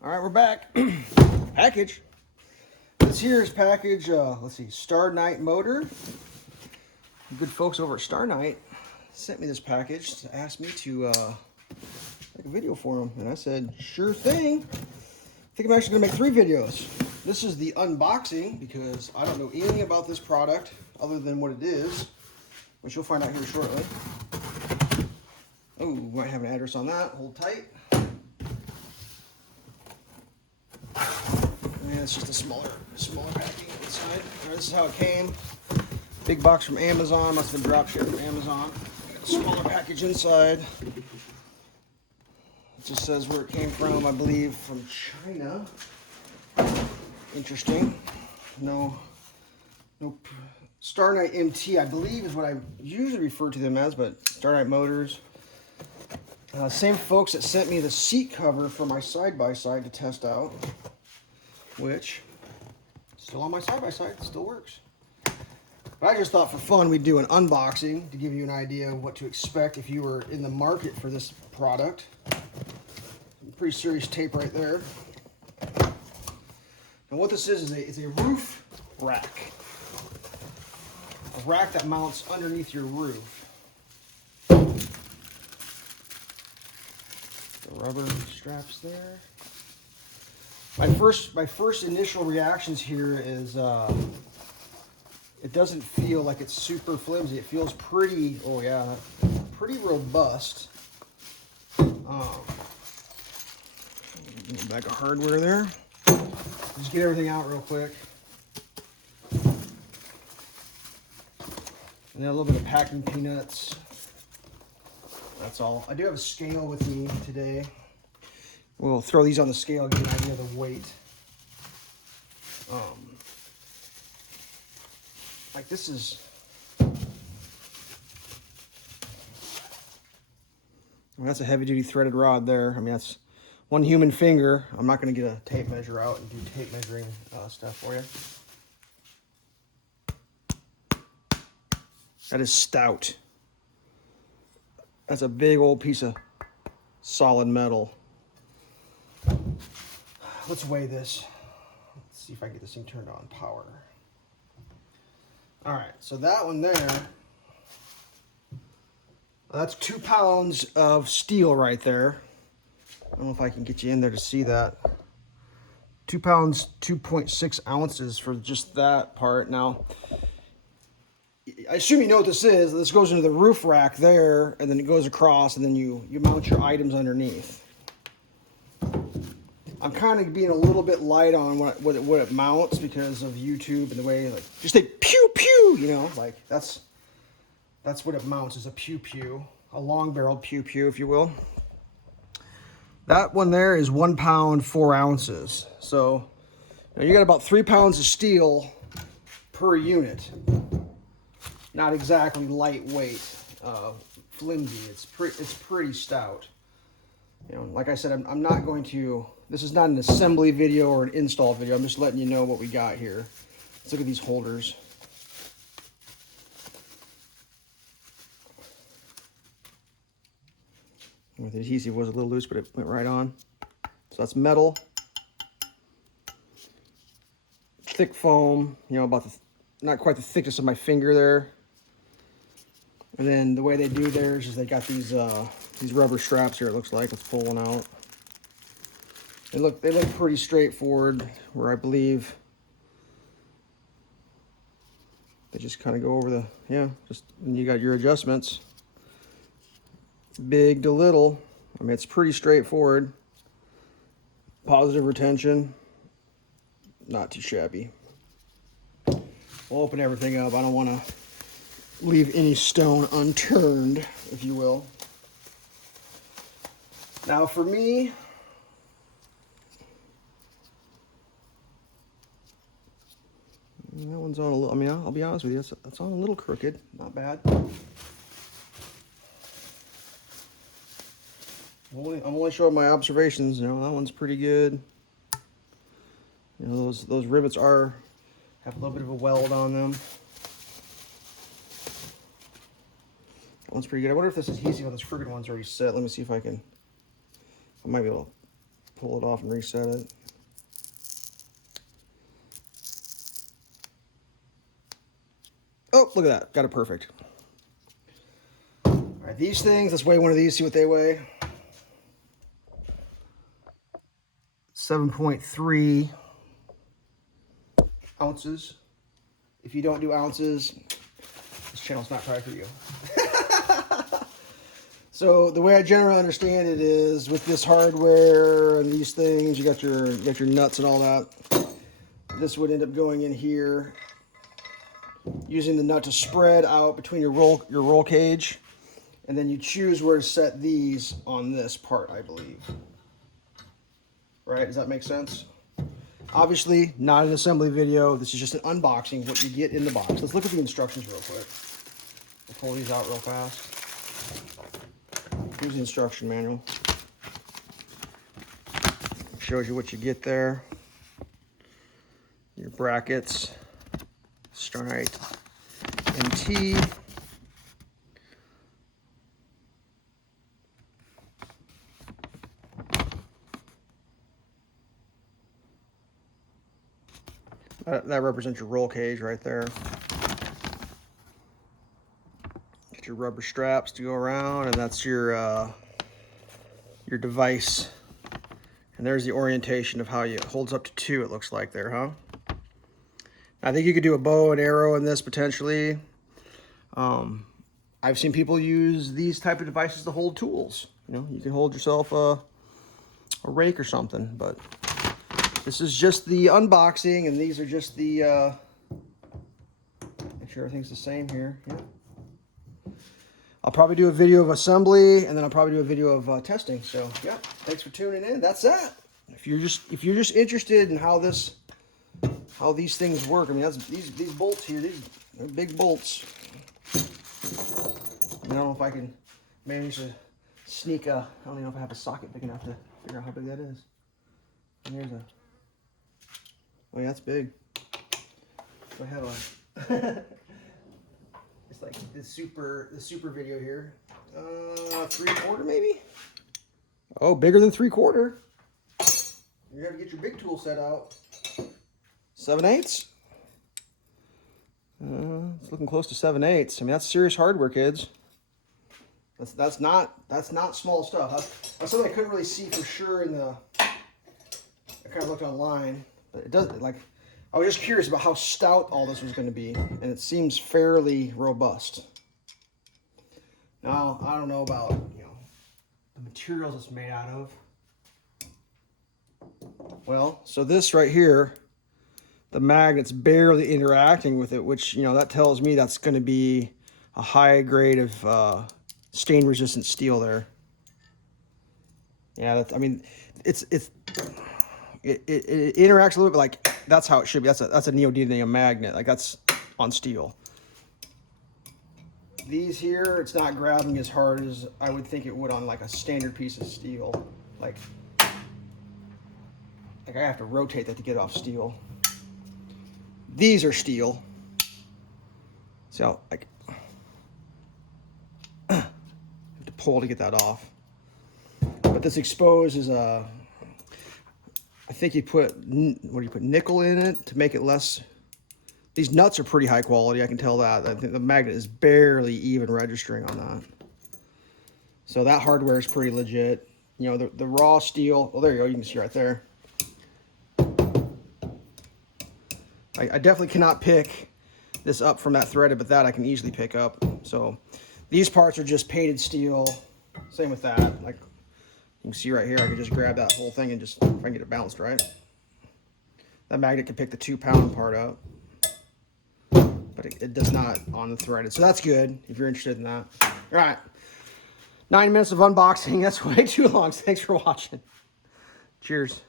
All right, we're back. Package. This here is package, let's see, StarKnight motor. Good folks over at StarKnight sent me this package to ask me to make a video for them. And I said, sure thing. I think I'm actually gonna make 3 videos. This is the unboxing because I don't know anything about this product other than what it is, which you'll find out here shortly. Oh, might have an address on that. Hold tight. And it's just a smaller packing inside. This is how it came. Big box from Amazon. Must have been drop shipped from Amazon. Got a smaller package inside. It just says where it came from. I believe from China. Interesting. No. StarKnightMT, I believe, is what I usually refer to them as, but StarKnight Motors. Same folks that sent me the seat cover for my side-by-side to test out, which, still on my side-by-side, still works. But I just thought for fun we'd do an unboxing to give you an idea of what to expect if you were in the market for this product. Some pretty serious tape right there. And what this is it's a roof rack. A rack that mounts underneath your roof. The rubber straps there. My first initial reactions here is it doesn't feel like it's super flimsy. It feels pretty, oh yeah, pretty robust. Bag of hardware there. Just get everything out real quick. And then a little bit of packing peanuts. That's all. I do have a scale with me today. We'll throw these on the scale and get an idea of the weight. Like this is, that's a heavy duty threaded rod there. I mean, that's one human finger. I'm not going to get a tape measure out and do tape measuring stuff for you. That is stout. That's a big old piece of solid metal. Let's weigh this. Let's see if I can get this thing turned on power. All right, so that one there, that's 2 pounds of steel right there. I don't know if I can get you in there to see that. 2 pounds, 2.6 ounces for just that part. Now, I assume you know what this is. This goes into the roof rack there, and then it goes across, and then you mount your items underneath. I'm kind of being a little bit light on what it mounts because of YouTube and the way, like, just say pew pew, you know, like that's what it mounts, is a pew pew, a long barreled pew pew, if you will. That one there is 1 pound, 4 ounces. So you got about 3 pounds of steel per unit. Not exactly lightweight, flimsy. It's pretty stout. You know, like I said, I'm not going to. This is not an assembly video or an install video. I'm just letting you know what we got here. Let's look at these holders. The adhesive was a little loose, but it went right on. So that's metal, thick foam. You know, about not quite the thickness of my finger there. And then the way they do theirs is they got these rubber straps here. It looks like. Let's pull one out. They look pretty straightforward. Where I believe they just kind of go over and you got your adjustments. Big to little. I mean, it's pretty straightforward. Positive retention. Not too shabby. We'll open everything up. I don't want to leave any stone unturned, if you will. Now for me, that one's on a little, I mean, I'll be honest with you, that's on a little crooked. Not bad. I'm only showing my observations. You know, that one's pretty good. You know, those rivets have a little bit of a weld on them. That one's pretty good. I wonder if this adhesive on this crooked one's already set. Let me see if I might be able to pull it off and reset it. Oh, look at that. Got it perfect. All right, these things, let's weigh one of these, see what they weigh. 7.3 ounces. If you don't do ounces, this channel's not probably for you. So the way I generally understand it is with this hardware and these things, you got your nuts and all that. This would end up going in here, using the nut to spread out between your roll cage, and then you choose where to set these on this part, I believe. Right? Does that make sense? Obviously, not an assembly video. This is just an unboxing, what you get in the box. Let's look at the instructions real quick. We'll pull these out real fast. Here's the instruction manual. Shows you what you get there. Your brackets, StarKnightMT. That represents your roll cage right there. Get your rubber straps to go around, and that's your device. And there's the orientation of how it holds up to 2, it looks like there, huh? I think you could do a bow and arrow in this potentially. I've seen people use these type of devices to hold tools. You know, you can hold yourself a rake or something, but this is just the unboxing, and these are just the, make sure everything's the same here. Yeah. I'll probably do a video of assembly, and then I'll probably do a video of testing. So yeah, thanks for tuning in. That's that. If you're just interested in how these things work, I mean, that's these bolts here. They're big bolts. I don't know if I can manage to sneak I don't even know if I have a socket big enough to figure out how big that is. And here's a. Oh yeah, that's big. So I have a. It's like the super video here. 3/4 maybe? Oh, bigger than 3/4. You gotta get your big tool set out. 7/8. It's looking close to 7/8. I mean, that's serious hardware, kids. That's not small stuff. That's something I couldn't really see for sure in the. I kind of looked online, but it does like. I was just curious about how stout all this was going to be, and it seems fairly robust. Now, I don't know about, you know, the materials it's made out of. Well, so this right here, the magnet's barely interacting with it, which, you know, that tells me that's going to be a high grade of stain-resistant steel there. Yeah, I mean, it interacts a little bit like. That's how it should be. That's a neodymium magnet. Like that's on steel. These here, it's not grabbing as hard as I would think it would on like a standard piece of steel. Like I have to rotate that to get off steel. These are steel. So like I have to pull to get that off. But this exposed is a. I think you put, what do you put, nickel in it to make it less. These nuts are pretty high quality, I can tell that. I think the magnet is barely even registering on that. So that hardware is pretty legit. You know, the raw steel, well, there you go, you can see right there. I definitely cannot pick this up from that threaded, but that I can easily pick up. So these parts are just painted steel. Same with that. Like, you can see right here, I can just grab that whole thing and just, if I can get it balanced right. That magnet can pick the 2-pound part up, but it does not on the threaded. So that's good if you're interested in that. All right, 9 minutes of unboxing. That's way too long. Thanks for watching. Cheers.